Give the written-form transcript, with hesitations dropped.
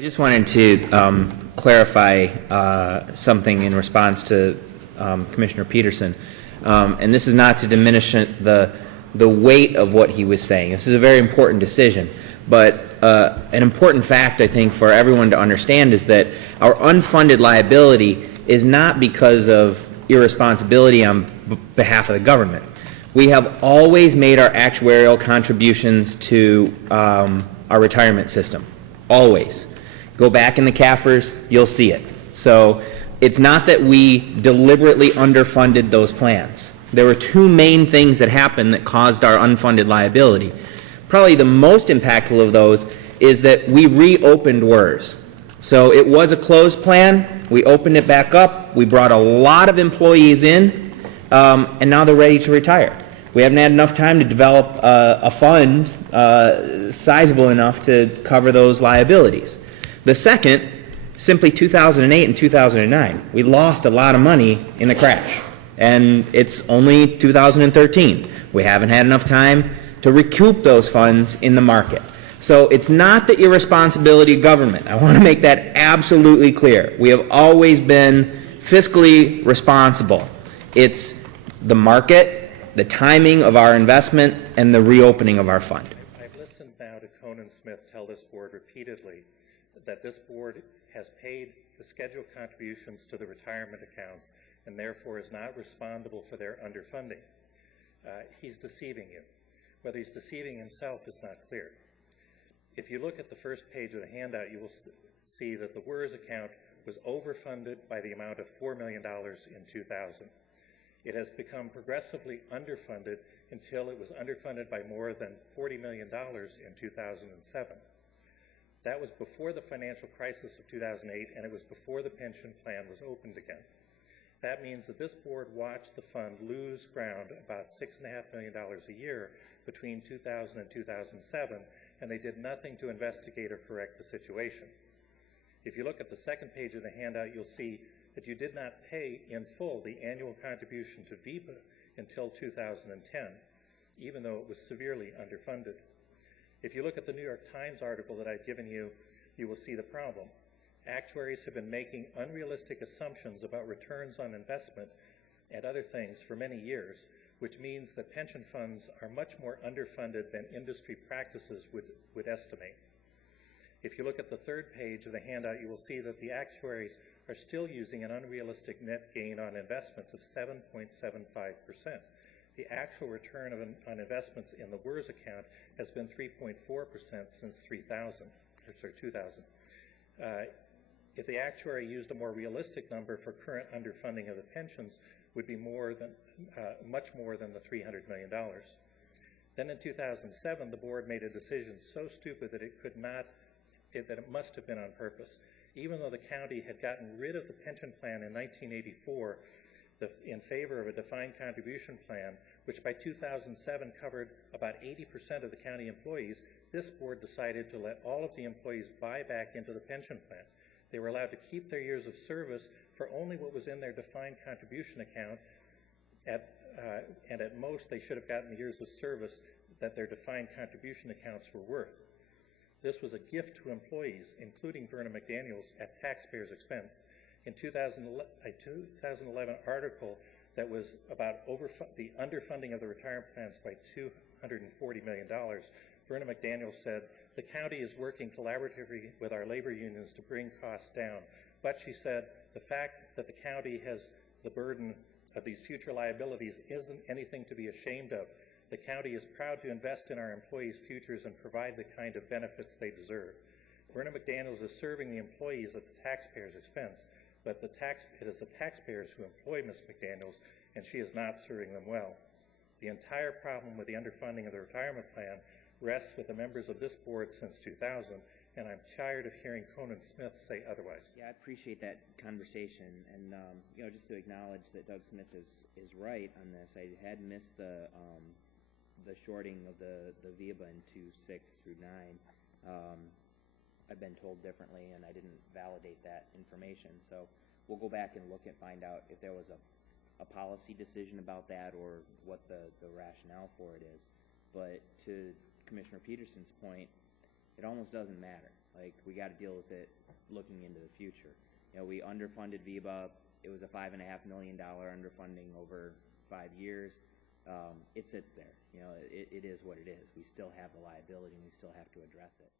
I just wanted to clarify something in response to Commissioner Peterson, and this is not to diminish the weight of what he was saying. This is a very important decision, but an important fact, I think, for everyone to understand is that our unfunded liability is not because of irresponsibility on behalf of the government. We have always made our actuarial contributions to our retirement system, always. Go back in the CAFRs, you'll see it. So it's not that we deliberately underfunded those plans. There were two main things that happened that caused our unfunded liability. Probably the most impactful of those is that we reopened WERS. So it was a closed plan. We opened it back up. We brought a lot of employees in, and now they're ready to retire. We haven't had enough time to develop a fund sizable enough to cover those liabilities. The second, simply 2008 and 2009. We lost a lot of money in the crash, and it's only 2013. We haven't had enough time to recoup those funds in the market. So it's not the irresponsibility of government. I want to make that absolutely clear. We have always been fiscally responsible. It's the market, the timing of our investment, and the reopening of our fund. I've listened now to Conan Smith tell this board repeatedly that this board has paid the scheduled contributions to the retirement accounts and therefore is not responsible for their underfunding. He's deceiving you. Whether he's deceiving himself is not clear. If you look at the first page of the handout, you will see that the WERS account was overfunded by the amount of $4 million in 2000. It has become progressively underfunded until it was underfunded by more than $40 million in 2007. That was before the financial crisis of 2008, and it was before the pension plan was opened again. That means that this board watched the fund lose ground about $6.5 million a year between 2000 and 2007, and they did nothing to investigate or correct the situation. If you look at the second page of the handout, you'll see that you did not pay in full the annual contribution to VEBA until 2010, even though it was severely underfunded. If you look at the New York Times article that I've given you, you will see the problem. Actuaries have been making unrealistic assumptions about returns on investment and other things for many years, which means that pension funds are much more underfunded than industry practices would estimate. If you look at the third page of the handout, you will see that the actuaries are still using an unrealistic net gain on investments of 7.75%. The actual return on investments in the WERS account has been 3.4% since 2000. If the actuary used a more realistic number for current underfunding of the pensions, would be much more than the $300 million. Then in 2007, the board made a decision so stupid that it must have been on purpose. Even though the county had gotten rid of the pension plan in 1984 in favor of a defined contribution plan, which by 2007 covered about 80% of the county employees, this board decided to let all of the employees buy back into the pension plan. They were allowed to keep their years of service for only what was in their defined contribution account, and at most they should have gotten the years of service that their defined contribution accounts were worth. This was a gift to employees, including Verna McDaniels, at taxpayers' expense. In 2011 article that was about the underfunding of the retirement plans by $240 million, Verna McDaniels said, "The county is working collaboratively with our labor unions to bring costs down. But," she said, "the fact that the county has the burden of these future liabilities isn't anything to be ashamed of. The county is proud to invest in our employees' futures and provide the kind of benefits they deserve." Verna McDaniels is serving the employees at the taxpayers' expense, but it is the taxpayers who employ Ms. McDaniels, and she is not serving them well. The entire problem with the underfunding of the retirement plan rests with the members of this board since 2000, and I'm tired of hearing Conan Smith say otherwise. Yeah, I appreciate that conversation, and just to acknowledge that Doug Smith is right on this. I had missed the shorting of the VEBA into 6 through 9. I've been told differently, and I didn't validate that information. So we'll go back and look and find out if there was a policy decision about that or what the rationale for it is. But to Commissioner Peterson's point, it almost doesn't matter. Like, we got to deal with it looking into the future. You know, we underfunded VEBA. It was a $5.5 million underfunding over 5 years. It sits there. You know, it is what it is. We still have the liability, and we still have to address it.